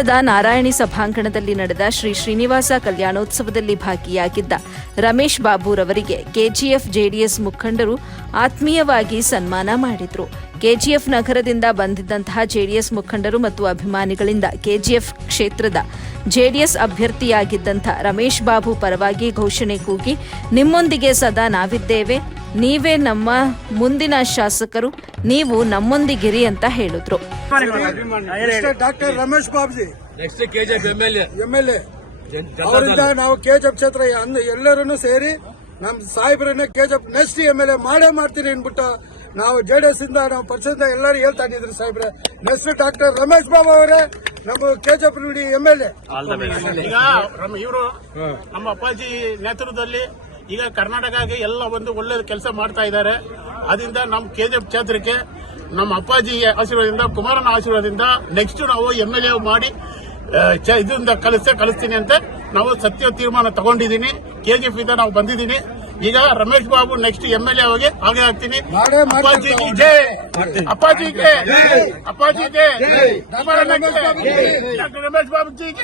ನಗರದ ನಾರಾಯಣಿ ಸಭಾಂಗಣದಲ್ಲಿ ನಡೆದ ಶ್ರೀ ಶ್ರೀನಿವಾಸ ಕಲ್ಯಾಣೋತ್ಸವದಲ್ಲಿ ಭಾಗಿಯಾಗಿದ್ದ ರಮೇಶ್ ಬಾಬುರವರಿಗೆ ಕೆಜಿಎಫ್ ಜೆಡಿಎಸ್ ಮುಖಂಡರು ಆತ್ಮೀಯವಾಗಿ ಸನ್ಮಾನ ಮಾಡಿದರು. ಕೆಜಿಎಫ್ ನಗರದಿಂದ ಬಂದಿದ್ದಂತಹ ಜೆಡಿಎಸ್ ಮುಖಂಡರು ಮತ್ತು ಅಭಿಮಾನಿಗಳಿಂದ ಕೆಜಿಎಫ್ ಕ್ಷೇತ್ರದ ಜೆಡಿಎಸ್ ಅಭ್ಯರ್ಥಿಯಾಗಿದ್ದಂಥ ರಮೇಶ್ ಬಾಬು ಪರವಾಗಿ ಘೋಷಣೆ ಕೂಗಿ, ನಿಮ್ಮೊಂದಿಗೆ ಸದಾ ನಾವಿದ್ದೇವೆ, ನೀವೇ ನಮ್ಮ ಮುಂದಿನ ಶಾಸಕರು, ನೀವು ನಮ್ಮೊಂದಿಗಿರಿ ಅಂತ ಹೇಳಿದ್ರು. Doctor Ramesh Babuji next KGF MLA ಅವರಿಂದ ನಾವು ಕೆಜಿಎಫ್ ಕ್ಷೇತ್ರ ಎಲ್ಲರೂ ಸೇರಿ ನಮ್ ಸಾಹೇಬ್ರನ್ನ ಕೆಜಿಎಫ್ ನೆಕ್ಸ್ಟ್ ಎಂಎಲ್ಎ ಮಾಡ್ತೀನಿ ಅನ್ಬಿಟ್ಟು ನಾವು ಜೆಡಿಎಸ್ ಇಂದ ನಾವು ಪಕ್ಷದಿಂದ ಎಲ್ಲರೂ ಹೇಳ್ತಾ ಇದ್ರು. ಸಾಹೇಬ್ರೆ ನೆಕ್ಸ್ಟ್ ಡಾಕ್ಟರ್ ರಮೇಶ್ ಬಾಬು ಅವರೇ ನಮ್ಮ ಕೆಜಿಎಫ್ ನುಡಿ ಎಂಎಲ್ಎ. ಈಗ ಇವರು ನಮ್ಮ ಅಪ್ಪಾಜಿ ನೇತೃತ್ವದಲ್ಲಿ ಈಗ ಕರ್ನಾಟಕಕ್ಕೆ ಎಲ್ಲ ಒಂದು ಒಳ್ಳೆ ಕೆಲಸ ಮಾಡ್ತಾ ಇದ್ದಾರೆ. ಅದರಿಂದ ನಮ್ಮ ಕೆಜಿಎಫ್ ಕ್ಷೇತ್ರಕ್ಕೆ ನಮ್ಮ ಅಪ್ಪಾಜಿ ಆಶೀರ್ವಾದದಿಂದ, ಕುಮಾರನ ಆಶೀರ್ವಾದದಿಂದ ನೆಕ್ಸ್ಟ್ ನಾವು ಎಂಎಲ್ಎ ಮಾಡಿ ಇದರಿಂದ ಕಳಿಸ್ತೀನಿ ಅಂತ ನಾವು ಸತ್ಯ ತೀರ್ಮಾನ ತಗೊಂಡಿದ್ದೀನಿ. ಕೆಜಿಎಫ್ ಇಂದ ನಾವು ಬಂದಿದ್ದೀನಿ. ಈಗ ರಮೇಶ್ ಬಾಬು ನೆಕ್ಸ್ಟ್ ಎಂಎಲ್ಎ ಹಾಗೆ ಆಗ್ತೀನಿ. ಅಪ್ಪಾಜಿಗೆ ಜೈ, ಅಪ್ಪಾಜಿಗೆ ಅಪ್ಪಾಜಿಗೆ ಡಾಕ್ಟರ್ ರಮೇಶ್ ಬಾಬು ಜಿಗೆ.